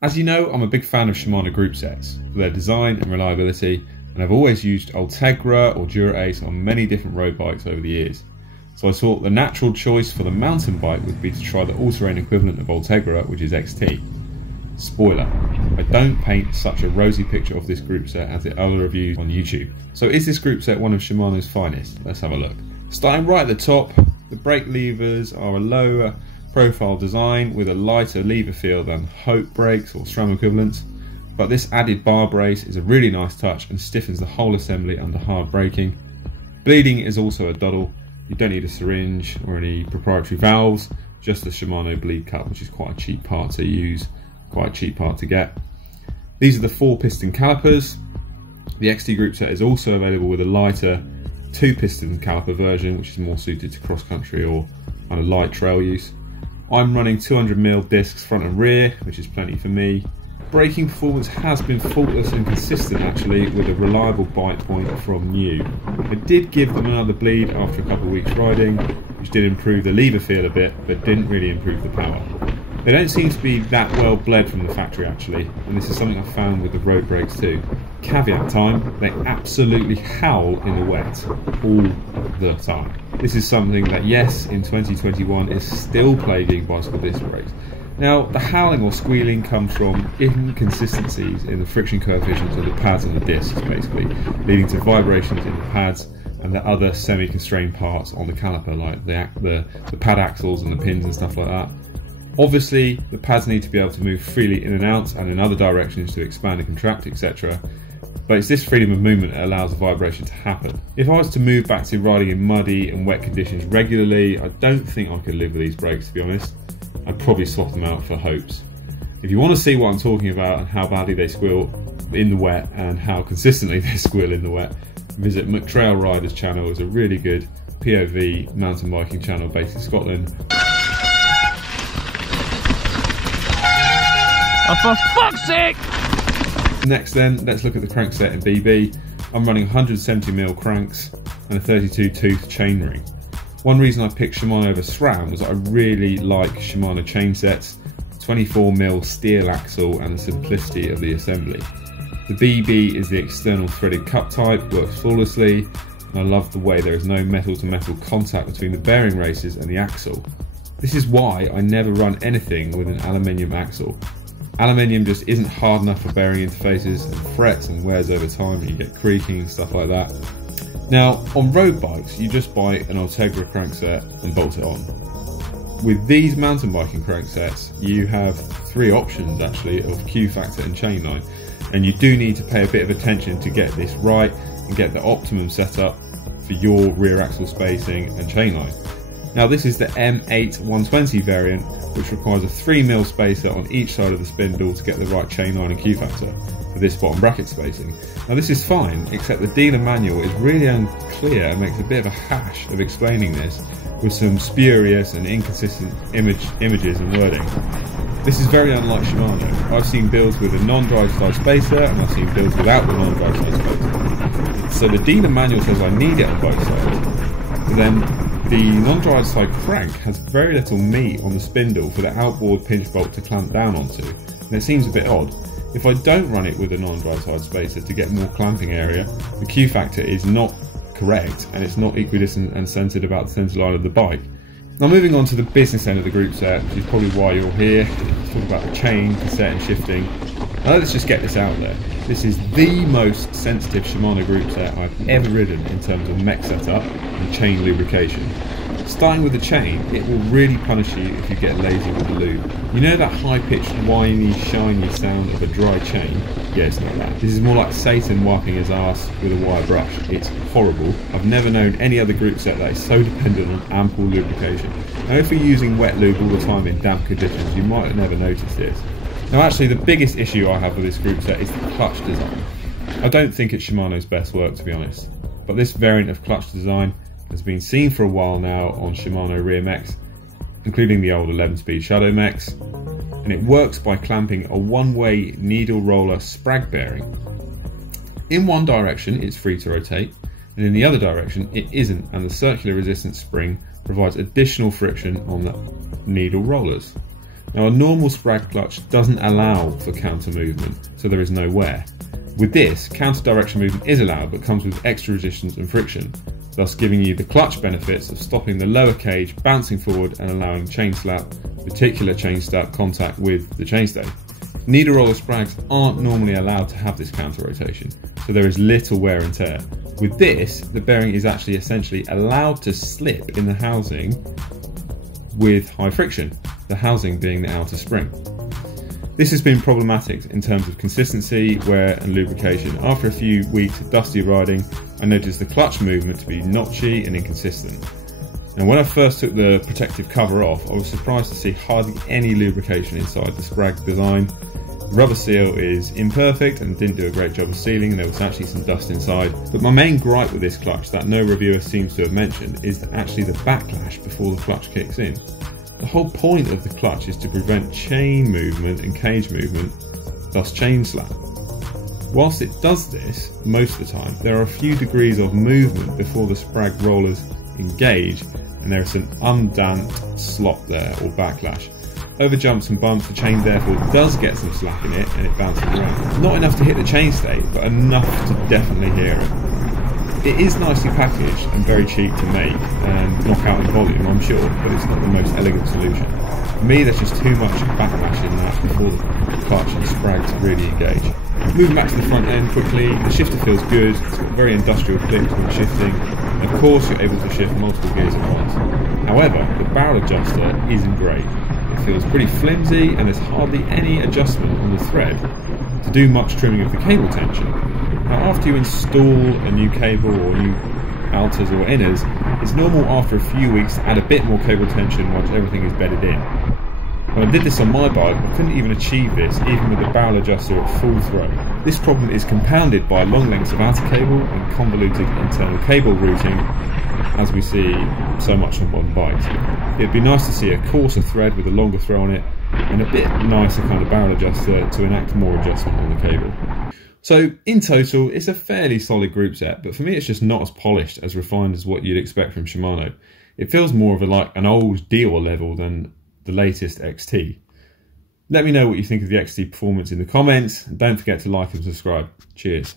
As you know, I'm a big fan of Shimano Groupsets for their design and reliability, and I've always used Ultegra or Dura-Ace on many different road bikes over the years. So I thought the natural choice for the mountain bike would be to try the all-terrain equivalent of Ultegra, which is XT. Spoiler, I don't paint such a rosy picture of this Groupset as the other reviews on YouTube. So is this Groupset one of Shimano's finest? Let's have a look. Starting right at the top, the brake levers are a lower profile design with a lighter lever feel than Hope brakes or SRAM equivalents, but this added bar brace is a really nice touch and stiffens the whole assembly under hard braking. Bleeding is also a doddle. You don't need a syringe or any proprietary valves, just the Shimano bleed cup, which is quite a cheap part to use, quite a cheap part to get. These are the 4 piston calipers. The XT Groupset is also available with a lighter 2 piston caliper version, which is more suited to cross country or kind of light trail use. I'm running 200mm discs front and rear, which is plenty for me. Braking performance has been faultless and consistent actually, with a reliable bite point from new. I did give them another bleed after a couple of weeks riding, which did improve the lever feel a bit, but didn't really improve the power. They don't seem to be that well bled from the factory actually, and this is something I've found with the road brakes too. Caveat time, they absolutely howl in the wet all the time. This is something that, yes, in 2021 is still plaguing bicycle disc brakes. Now, the howling or squealing comes from inconsistencies in the friction coefficients of the pads and the discs, basically, leading to vibrations in the pads and the other semi-constrained parts on the caliper, like the pad axles and the pins and stuff like that. Obviously, the pads need to be able to move freely in and out and in other directions to expand and contract, etc. But it's this freedom of movement that allows the vibration to happen. If I was to move back to riding in muddy and wet conditions regularly, I don't think I could live with these brakes, to be honest. I'd probably swap them out for Hopes. If you want to see what I'm talking about and how badly they squeal in the wet and how consistently they squeal in the wet, visit McTrail Rider's channel. It's a really good POV mountain biking channel based in Scotland. Oh, for fuck's sake! Next then, let's look at the crankset in BB. I'm running 170mm cranks and a 32 tooth chainring. One reason I picked Shimano over SRAM was that I really like Shimano chain sets, 24mm steel axle and the simplicity of the assembly. The BB is the external threaded cup type, works flawlessly, and I love the way there is no metal to metal contact between the bearing races and the axle. This is why I never run anything with an aluminium axle. Aluminium just isn't hard enough for bearing interfaces and frets and wears over time and you get creaking and stuff like that. Now, on road bikes, you just buy an Ultegra crankset and bolt it on. With these mountain biking cranksets, you have 3 options actually of Q factor and chainline, and you do need to pay a bit of attention to get this right and get the optimum setup for your rear axle spacing and chainline. Now this is the M8 120 variant, which requires a 3mm spacer on each side of the spindle to get the right chainline and Q factor for this bottom bracket spacing. Now this is fine, except the dealer manual is really unclear and makes a bit of a hash of explaining this with some spurious and inconsistent images and wording. This is very unlike Shimano. I've seen builds with a non-drive side spacer and I've seen builds without the non-drive side spacer. So the dealer manual says I need it on both sides, but then the non-drive side crank has very little meat on the spindle for the outboard pinch bolt to clamp down onto, and it seems a bit odd. If I don't run it with a non-drive side spacer to get more clamping area, the Q factor is not correct and it's not equidistant and centered about the center line of the bike. Now moving on to the business end of the Groupset, which is probably why you're here, to talk about the chain, cassette and shifting. Now let's just get this out there. This is the most sensitive Shimano Groupset I've ever ridden in terms of mech setup and chain lubrication. Starting with the chain, it will really punish you if you get lazy with the lube. You know that high-pitched, whiny, shiny sound of a dry chain? Yeah, it's not that. This is more like Satan wiping his ass with a wire brush. It's horrible. I've never known any other Groupset that is so dependent on ample lubrication. Now if you're using wet lube all the time in damp conditions, you might never notice this. Now actually the biggest issue I have with this Groupset is the clutch design. I don't think it's Shimano's best work, to be honest, but this variant of clutch design has been seen for a while now on Shimano rear mechs, including the old 11-speed Shadow mechs, and it works by clamping a one-way needle roller sprag bearing. In one direction it's free to rotate, and in the other direction it isn't, and the circular resistance spring provides additional friction on the needle rollers. Now a normal sprag clutch doesn't allow for counter movement, so there is no wear. With this, counter direction movement is allowed but comes with extra resistance and friction, thus giving you the clutch benefits of stopping the lower cage bouncing forward and allowing chain slap, particular chain slap contact with the chainstay. Needle roller sprags aren't normally allowed to have this counter rotation, so there is little wear and tear. With this, the bearing is actually essentially allowed to slip in the housing with high friction, the housing being the outer spring. This has been problematic in terms of consistency, wear and lubrication. After a few weeks of dusty riding, I noticed the clutch movement to be notchy and inconsistent. And when I first took the protective cover off, I was surprised to see hardly any lubrication inside the sprag design. The rubber seal is imperfect and didn't do a great job of sealing, and there was actually some dust inside. But my main gripe with this clutch that no reviewer seems to have mentioned is actually the backlash before the clutch kicks in. The whole point of the clutch is to prevent chain movement and cage movement, thus chain slap. Whilst it does this most of the time, there are a few degrees of movement before the sprag rollers engage, and there is an undamped slop there or backlash. Over jumps and bumps, the chain therefore does get some slack in it and it bounces around. Not enough to hit the chainstay, but enough to definitely hear it. It is nicely packaged and very cheap to make and knock out in volume, I'm sure, but it's not the most elegant solution. For me, there's just too much backlash in that before the clutch and sprags really engage. Moving back to the front end quickly, the shifter feels good, it's got very industrial clicks when shifting, and of course you're able to shift multiple gears at once. However, the barrel adjuster isn't great. It feels pretty flimsy and there's hardly any adjustment on the thread to do much trimming of the cable tension. Now after you install a new cable or new outers or inners, it's normal after a few weeks to add a bit more cable tension once everything is bedded in. When I did this on my bike, I couldn't even achieve this even with the barrel adjuster at full throw. This problem is compounded by long lengths of outer cable and convoluted internal cable routing, as we see so much on modern bikes. It'd be nice to see a coarser thread with a longer throw on it and a bit nicer kind of barrel adjuster to enact more adjustment on the cable. So in total, it's a fairly solid group set, but for me it's just not as polished, as refined as what you'd expect from Shimano. It feels more of an old Dior level than the latest XT. Let me know what you think of the XT performance in the comments, and don't forget to like and subscribe. Cheers.